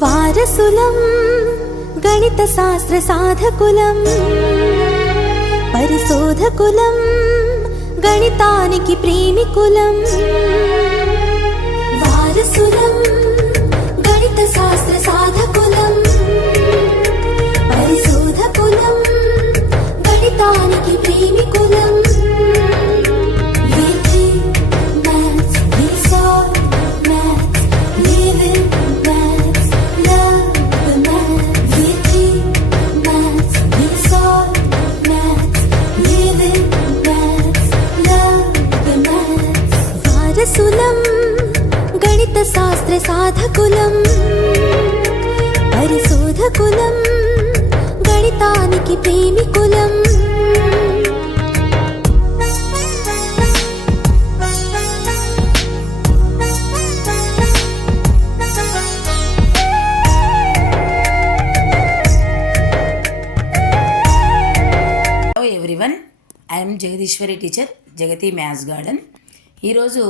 వారసులం గణిత శాస్త్ర సాధకులం పరిశోధకులం గణితానికి ప్రేమికులం వారసులం. సాధకులం పరిశోధకులం గణితానికి ప్రేమికులం hello everyone I'm Jagadeeswari teacher Jagati maths garden ఈరోజు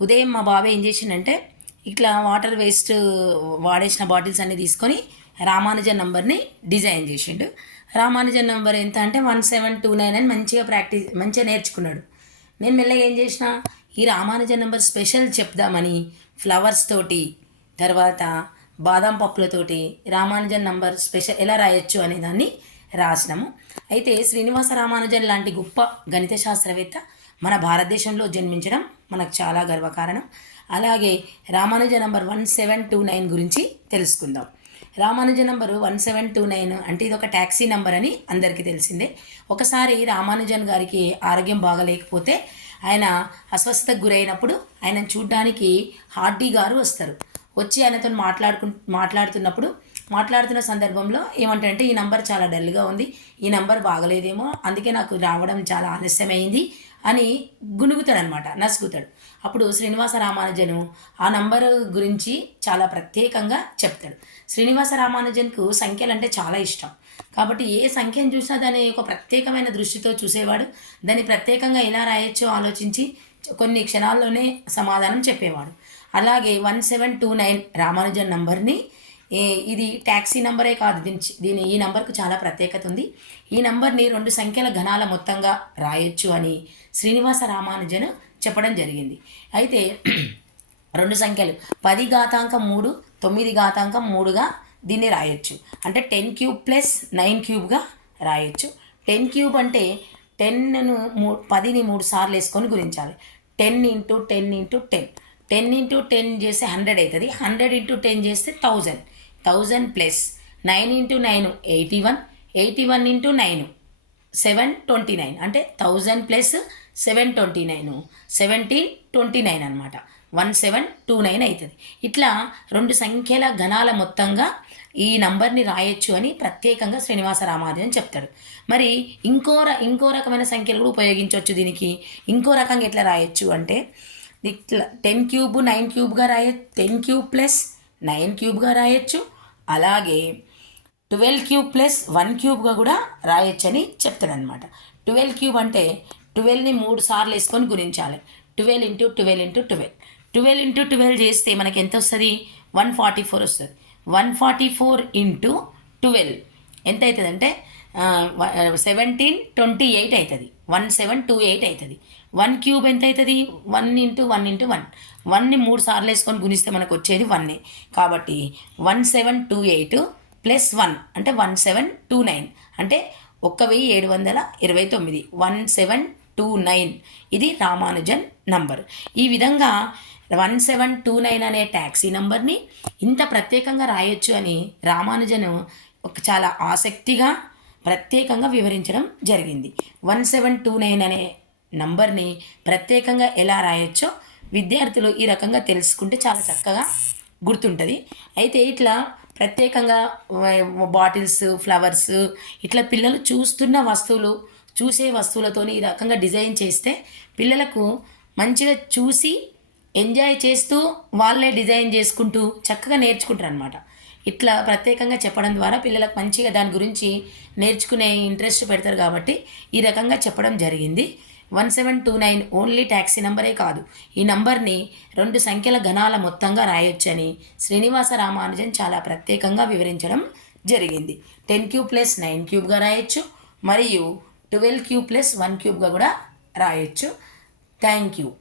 ఉదయం మా బాబాయ్ ఏం చేసిండంటే ఇట్లా వాటర్ వేస్ట్ వాడేసిన బాటిల్స్ అన్ని తీసుకొని రామానుజన్ నంబర్ని డిజైన్ చేసిండు. రామానుజన్ నంబర్ ఎంత అంటే వన్ సెవెన్ టూ నైన్ అని మంచిగా ప్రాక్టీస్ మంచిగా నేర్చుకున్నాడు. నేను మెల్లగా ఏం చేసిన ఈ రామానుజన్ నంబర్ స్పెషల్ చెప్దామని ఫ్లవర్స్ తోటి తర్వాత బాదం పప్పులతోటి రామానుజన్ నంబర్ స్పెషల్ ఎలా రాయొచ్చు అనే దాన్ని రాసినాము. అయితే శ్రీనివాస రామానుజన్ లాంటి గొప్ప గణిత శాస్త్రవేత్త మన భారతదేశంలో జన్మించడం మనకు చాలా గర్వకారణం. అలాగే Ramanuja number one seven two nine గురించి తెలుసుకుందాం. Ramanuja number one seven two nine అంటే ఇది ఒక ట్యాక్సీ నంబర్ అని అందరికీ తెలిసిందే. ఒకసారి రామానుజన్ గారికి ఆరోగ్యం బాగలేకపోతే ఆయన అస్వస్థతకు గురైనప్పుడు ఆయన చూడ్డానికి హార్డీ గారు వస్తారు. వచ్చి ఆయనతో మాట్లాడుకు మాట్లాడుతున్నప్పుడు మాట్లాడుతున్న సందర్భంలో ఏమంటంటే ఈ నంబర్ చాలా డల్గా ఉంది. ఈ నంబర్ బాగలేదేమో. అందుకే నాకు రావడం చాలా ఆలస్యమైంది. అని గునుగుతాడనమాట నసుగుతాడు. అప్పుడు శ్రీనివాస రామానుజను ఆ నంబర్ గురించి చాలా ప్రత్యేకంగా చెప్తాడు. శ్రీనివాస రామానుజన్కు సంఖ్యలు అంటే చాలా ఇష్టం. కాబట్టి ఏ సంఖ్యను చూసినా దాని ఒక ప్రత్యేకమైన దృష్టితో చూసేవాడు దాన్ని ప్రత్యేకంగా ఎలా రాయొచ్చో ఆలోచించి కొన్ని క్షణాల్లోనే సమాధానం చెప్పేవాడు. అలాగే one seven two nine Ramanujan నంబర్ని ఇది ట్యాక్సీ నంబరే కాదు దీని దీని ఈ నంబర్కు చాలా ప్రత్యేకత ఉంది. ఈ నంబర్ని రెండు సంఖ్యల ఘనాల మొత్తంగా రాయొచ్చు అని శ్రీనివాస రామానుజన్ చెప్పడం జరిగింది. అయితే రెండు సంఖ్యలు పది ఘాతాంకం మూడు తొమ్మిది ఘాతాంకం మూడుగా దీన్ని రాయొచ్చు. అంటే టెన్ క్యూబ్ ప్లస్ నైన్ క్యూబ్గా రాయొచ్చు. టెన్ క్యూబ్ అంటే టెన్ను మూ పదిని మూడు సార్లు వేసుకొని గురించాలి ten into ten into ten. Ten into ten చేస్తే హండ్రెడ్ అవుతుంది. హండ్రెడ్ ఇంటూ టెన్ చేస్తే thousand. Thousand plus nine into nine eighty one eighty one into nine seven twenty nine అంటే thousand plus seven twenty nine seventeen twenty nine అనమాట one seven two nine అవుతుంది ఇట్లా రెండు సంఖ్యల గణాల మొత్తంగా ఈ నంబర్ని రాయొచ్చు అని ప్రత్యేకంగా శ్రీనివాస రామాదేవన్ చెప్తాడు. మరి ఇంకో ఇంకో రకమైన సంఖ్యలు కూడా ఉపయోగించవచ్చు దీనికి. ఇంకో రకంగా ఎట్లా రాయొచ్చు అంటే ఇట్లా టెన్ క్యూబ్ నైన్ క్యూబ్గా రాయ టెన్ క్యూబ్ ప్లస్ నైన్ క్యూబ్గా రాయొచ్చు. అలాగే ట్వెల్వ్ క్యూబ్ ప్లస్ వన్ క్యూబ్గా కూడా రాయొచ్చని చెప్తాడనమాట ట్వెల్వ్ క్యూబ్ అంటే ట్వెల్వ్ని మూడు సార్లు వేసుకొని గుణించాలి. Twelve into twelve into twelve. Twelve into twelve చేస్తే మనకి ఎంత వస్తుంది? వన్ ఫార్టీ ఫోర్ వస్తుంది. One forty four into twelve. ఎంత అవుతుంది అంటే సెవెంటీన్ ట్వంటీ ఎయిట్ అవుతుంది వన్ సెవెన్ టూ ఎయిట్ అవుతుంది వన్ క్యూబ్ ఎంత అవుతుంది one into one into one వన్ని మూడు సార్లు వేసుకొని గుణిస్తే మనకు వచ్చేది వన్నే కాబట్టి one seven two eight plus one అంటే వన్ సెవెన్ టూ నైన్ అంటే ఒక్క వెయ్యి ఏడు వందల ఇరవై తొమ్మిది. వన్ సెవెన్ టూ నైన్ ఇది రామానుజన్ నంబర్. ఈ విధంగా వన్ సెవెన్ టూ నైన్ అనే ట్యాక్సీ నంబర్ని ఇంత ప్రత్యేకంగా రాయొచ్చు అని రామానుజను ఒక చాలా ఆసక్తిగా ప్రత్యేకంగా వివరించడం జరిగింది. వన్ సెవెన్ టూ నైన్ అనే నంబర్ని ప్రత్యేకంగా ఎలా రాయొచ్చో విద్యార్థులు ఈ రకంగా తెలుసుకుంటే చాలా చక్కగా గుర్తుంటుంది. అయితే ఇట్లా ప్రత్యేకంగా బాటిల్స్ ఫ్లవర్స్ ఇట్లా పిల్లలు చూస్తున్న వస్తువులు చూసే వస్తువులతోని ఈ రకంగా డిజైన్ చేస్తే పిల్లలకు మంచిగా చూసి ఎంజాయ్ చేస్తూ వాళ్ళే డిజైన్ చేసుకుంటూ చక్కగా నేర్చుకుంటారు అనమాట ఇట్లా ప్రత్యేకంగా చెప్పడం ద్వారా పిల్లలకు మంచిగా దాని గురించి నేర్చుకునే ఇంట్రెస్ట్ పెడతారు కాబట్టి ఈ రకంగా చెప్పడం జరిగింది. One seven two nine only taxi నంబరే కాదు. ఈ నంబర్ని రెండు సంఖ్యల గణాల మొత్తంగా రాయొచ్చని శ్రీనివాస రామానుజన్ చాలా ప్రత్యేకంగా వివరించడం జరిగింది. టెన్ క్యూబ్ ప్లస్ నైన్ క్యూబ్గా రాయొచ్చు. మరియు ట్వెల్వ్ క్యూబ్ ప్లస్ వన్ క్యూబ్గా కూడా రాయొచ్చు. Thank you.